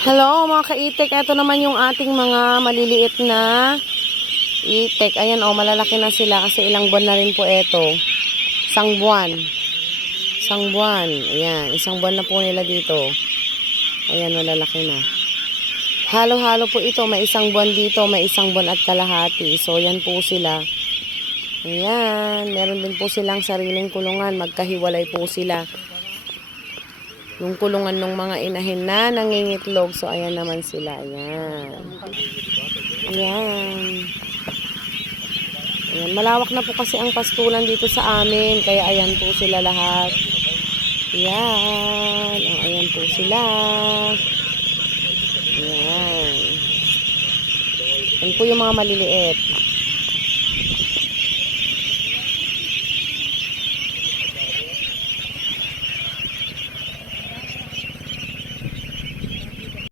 Hello mga ka-itik, ito naman yung ating mga maliliit na itik. Ayan malalaki na sila kasi ilang buwan na rin po ito. Isang buwan. Isang buwan. Ayan, isang buwan na po nila dito. Ayan, malalaki na. Halo-halo po ito, may isang buwan dito, may isang buwan at kalahati. So, yan po sila. Ayan, meron din po silang sariling kulungan, magkahiwalay po sila. Yung kulungan ng mga inahin na nangingitlog. So, ayan naman sila. Ayan. Ayan. Ayan. Malawak na po kasi ang pastulan dito sa amin. Kaya ayan po sila lahat. Ayan. Ayan po sila. Ayan. Ayan po yung mga maliliit.